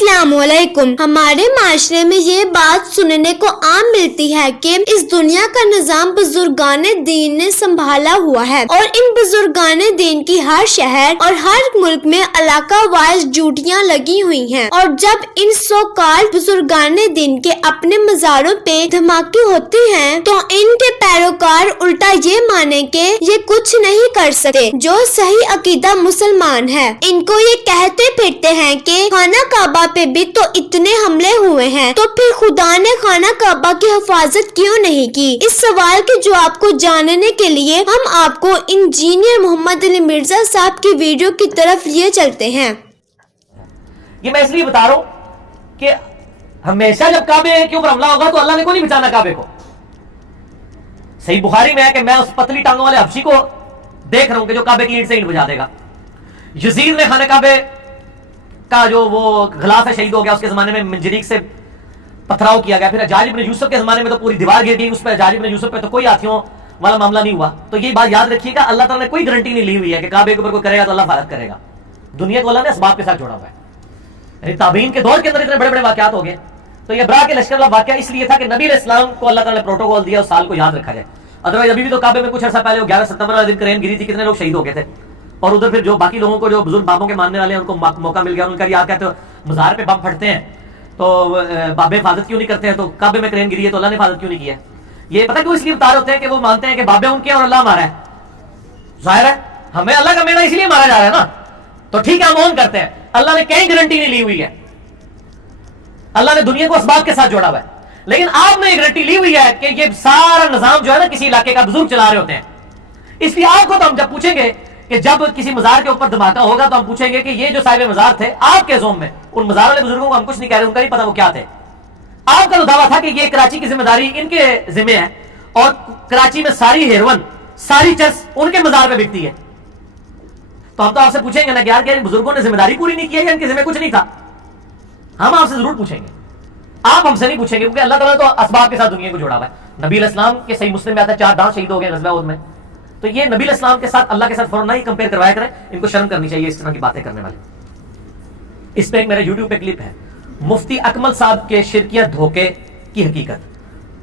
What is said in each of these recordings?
अस्सलाम वालेकुम। हमारे माशरे में ये बात सुनने को आम मिलती है कि इस दुनिया का निजाम बुजुर्गाने दीन ने संभाला हुआ है और इन बुजुर्गाने दीन की हर शहर और हर मुल्क में इलाका वाइज ड्यूटियाँ लगी हुई हैं और जब इन सो कॉल्ड बुजुर्गाने दीन के अपने मज़ारों पे धमाके होते हैं तो इनके पैरोकार उल्टा ये माने के ये कुछ नहीं कर सकते। जो सही अकीदा मुसलमान है इनको ये कहते फिरते हैं कि खाना काबा पे भी तो इतने हमले हुए हैं, तो फिर खुदा ने खाना काबा की हिफाजत क्यों नहीं की? इस सवाल के जवाब को जानने के लिए हम आपको इंजीनियर मोहम्मद अली मिर्जा साहब की वीडियो की तरफ लिए चलते हैं। ये मैं इसलिए बता रहा हूँ कि हमेशा जब काबे के ऊपर हमला होगा तो अल्लाह ने क्यों नहीं बचाना काबे को? सही बुखारी में है कि मैं उस पतली टांगों वाले हबशी को देख रहा हूं कि जो काबे की ईंट से ईंट बजा देगा। यजीद ने खाने काबे का जो वो गिलाफ है शहीद हो गया, उसके जमाने में मंजरीक से पथराव किया गया। फिर हज्जाज इब्न यूसुफ के जमाने में तो पूरी दीवार गिर गई, उस पर हज्जाज इब्न यूसुफ पे तो कोई हाथियों वाला मामला नहीं हुआ। तो ये बात याद रखिएगा, अल्लाह ताला ने कोई गारंटी नहीं ली हुई है कि काबे के ऊपर कोई करेगा तो अल्लाह हिफाजत करेगा। दुनिया को अल्लाह ने असबाब के साथ जोड़ा हुआ है। ताबीन के दौर के अंदर इतने बड़े बड़े वाकयात हो गए। तो ये बरा के लश्कर वाला वाकया इसलिए था कि नबी अलैहिस्सलाम को अल्लाह ताला ने प्रोटोकॉल दिया, उस साल को याद रखा जाए। अदरवाइज अभी भी तो काबे में कुछ अर्सा पहले 11 सितंबर वाले दिन क्रेन गिरी थी, कितने लोग शहीद हो गए थे। और उधर फिर जो बाकी लोगों को, जो बुजुर्ग बाबों के मानने वाले हैं, उनको मौका मिल गया। उनका याद कहते हो मज़ार पे बम फटते हैं तो बाबे हिफाजत क्यों नहीं करते हैं? तो काबे में क्रेन गिरी है तो अल्लाह ने हिफाजत क्यों नहीं की है? ये पता क्यों इसलिए बता रहे होते हैं कि वो मानते हैं कि बाबे उनके और अल्लाह हमारा है। जाहिर है हमें अल्लाह का मेढ़ा इसलिए मारा जा रहा है ना, तो ठीक है हम ऑन करते हैं। अल्लाह ने कहीं गारंटी नहीं ली हुई है, अल्लाह ने दुनिया को असबाब के साथ जोड़ा हुआ है। लेकिन आपने एक गारंटी ली हुई है कि ये सारा निजाम जो है ना किसी इलाके का बुजुर्ग चला रहे होते हैं। इसलिए आपको तो हम जब पूछेंगे कि जब किसी मजार के ऊपर धमाका होगा तो हम पूछेंगे कि ये जो साहिब मजार थे आपके जोम में, उन मजार वाले बुजुर्गों को हम कुछ नहीं कह रहे, उनका नहीं पता वो क्या थे। आपका तो दावा था कि ये कराची की जिम्मेदारी इनके जिम्मे है और कराची में सारी हेरोइन, सारी चर्च उनके मजार पे बिकती है। तो हम तो आपसे पूछेंगे ना कि यार इन बुजुर्गों ने जिम्मेदारी पूरी नहीं की है या इनके जिम्मे कुछ नहीं था? हम आपसे जरूर पूछेंगे, आप हमसे नहीं पूछेंगे, क्योंकि अल्लाह ताला तो असबाब के साथ दुनिया को जोड़ा हुआ है। नबी अलैहिस्सलाम के सही मुस्लिम में आता है 4 दांत शहीद हो गए गज़वा उहद में। तो ये नबी अलैहिस्सलाम के साथ अल्लाह के साथ फौरन नहीं कंपेयर करवाया करें, इनको शर्म करनी चाहिए इस तरह की बातें करने वाले। इस पे एक मेरा यूट्यूब पे क्लिप है मुफ्ती अकमल साहब के शिरकिया धोखे की हकीकत,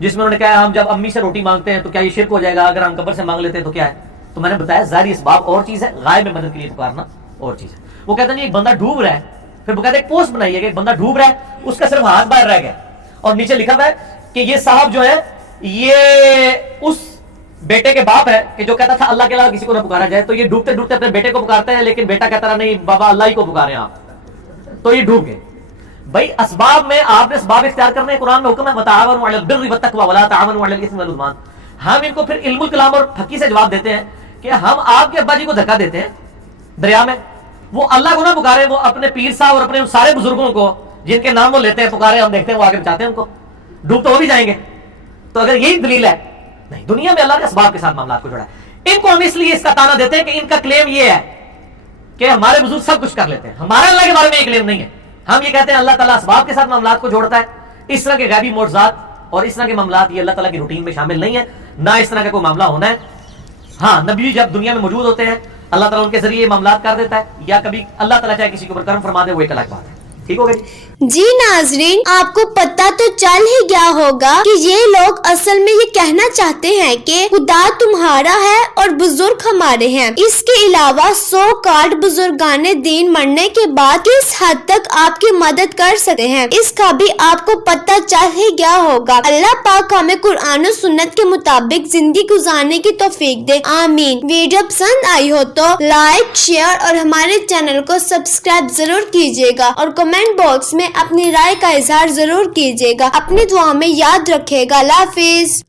जिसमें उन्होंने कहा हम जब अम्मी से रोटी मांगते हैं तो क्या ये शिरक हो जाएगा, अगर हम कब्र से मांग लेते हैं तो क्या है? तो मैंने बताया ज़ाहिर इसबाब और चीज है, गायब में मदद के लिए पुकारना और चीज है। वो कहते नहीं एक बंदा डूब रहा है, फिर वो कहते एक पोस्ट बनाई है कि एक बंदा डूब रहा है, उसका सिर्फ हाथ बाहर रह गया और नीचे लिखा हुआ है कि ये साहब जो है ये उस बेटे के बाप है कि जो कहता था अल्लाह के अलावा किसी को ना पुकारा जाए। तो ये डूबते डूबते अपने बेटे को पुकारते हैं, लेकिन बेटा कहता रहा नहीं बाबा अल्लाह ही को पुकारे आप, तो ये डूब गए। भाई असबाब में आपने असबाब इख्तियार करने, कुरान में हुक्म है वताअवनु अलल बिर्रि वत्तक़वा वला ताअवनु अलल इस्मि वल उद्वान। हम इनको फिर इल्मुल कलाम और फकी से जवाब देते हैं कि हम आपके अब्बा जी को धक्का देते हैं दरिया में, वो अल्लाह को ना पुकारे, वो अपने पीर साहब और अपने उन सारे बुजुर्गों को जिनके नाम वो लेते हैं पुकारे, हम देखते हैं वो आगे बचाते हैं उनको, डूब तो वो भी जाएंगे। तो अगर यही दलील है, नहीं दुनिया में अल्लाह ने असबाब के साथ मामला को जोड़ा है। इनको हम इसलिए इसका ताना देते हैं कि इनका क्लेम ये है कि हमारे बुजुर्ग सब कुछ कर लेते हैं। हमारा अल्लाह के बारे में ये क्लेम नहीं है। हम ये कहते हैं अल्लाह ताला असबाब के साथ मामलात को जोड़ता है। इस तरह के गैबी मोअज़ज़ात और इस तरह के मामलात ये अल्लाह ताला की रूटीन में शामिल नहीं है, ना इस तरह का कोई मामला होना है। हाँ, नबी जब दुनिया में मौजूद होते हैं अल्लाह ताला उनके जरिए मामलात कर देता है, या कभी अल्लाह ताला चाहे किसी के ऊपर करम फरमा दे, वो एक अलग बात है। ठीक हो गई जी नाजरीन, आपको पता तो चल ही गया होगा कि ये लोग असल में ये कहना चाहते हैं कि खुदा तुम्हारा है और बुजुर्ग हमारे हैं। इसके अलावा सो कॉल्ड बुजुर्गाने दीन मरने के बाद किस हद तक आपकी मदद कर सकते हैं इसका भी आपको पता चल ही गया होगा। अल्लाह पाक हमें कुरान और सुन्नत के मुताबिक जिंदगी गुजारने की तौफीक दे, आमीन। वीडियो पसंद आई हो तो लाइक, शेयर और हमारे चैनल को सब्सक्राइब जरूर कीजिएगा और कमेंट बॉक्स में अपनी राय का इजहार जरूर कीजिएगा। अपनी दुआ में याद रखिएगा। अल्लाह हाफिज।